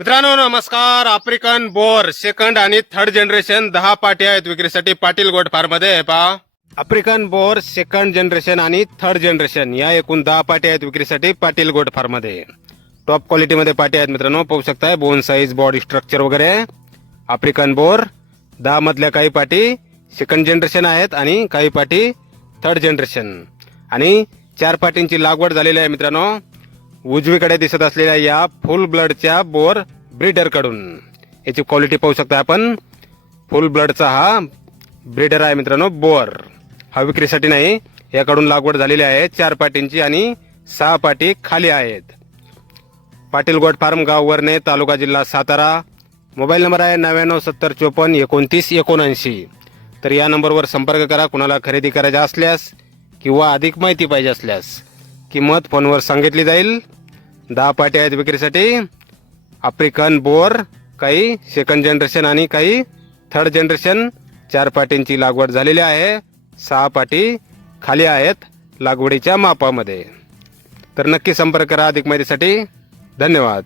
मित्रांनो नमस्कार. African bore second आणि थर्ड जनरेशन 10 पाटी आहेत विक्रीसाठी पाटील गोट फार्म मध्ये. पहा आफ्रिकन बोर सेकंड जनरेशन आणि थर्ड जनरेशन या एकूण 10 पाटी आहेत विक्रीसाठी पाटील गोट फार्म मध्ये. टॉप क्वालिटी मध्ये पाटी आहेत मित्रांनो, पाहू शकताय. बोन साईज, बॉडी स्ट्रक्चर वगैरे. आफ्रिकन बोर 10 मधल्या काही पाटी सेकंड जनरेशन आहेत आणि काही पाटी थर्ड जनरेशन. आणि 4 पाटींची लागवड झालेली आहे मित्रांनो. उजवीकडे दिसत असलेल्या या फुल ब्लडच्या बोर ब्रीडर कडून. याची क्वालिटी पाहू शकता आपण. फुल ब्लडचा हा ब्रीडर आहे मित्रांनो बोर. हा विक्रीसाठी नाही, याकडून लागवड झालेली आहे. 4 पाटींची आणि 6 पाटी खाली आहेत. पाटील गोट फार्म, गाव वरणे, तालुका जिल्हा सातारा. मोबाईल नंबर आहे 9970542979. तर या नंबरवर संपर्क करा. कुणाला खरेदी करायचा असल्यास किंवा अधिक माहिती पाहिजे असल्यास किंमत फोनवर सांगितली जाईल. 10 पाटी आहेत विक्रीसाठी. आफ्रिकन बोर, काही सेकंड जनरेशन आणि काही थर्ड जनरेशन. 4 पाटींची लागवड झालेली आहे. 6 पाटी खाली आहेत लागवडीच्या मापामध्ये. तर नक्की संपर्क करा अधिक माहितीसाठी. धन्यवाद.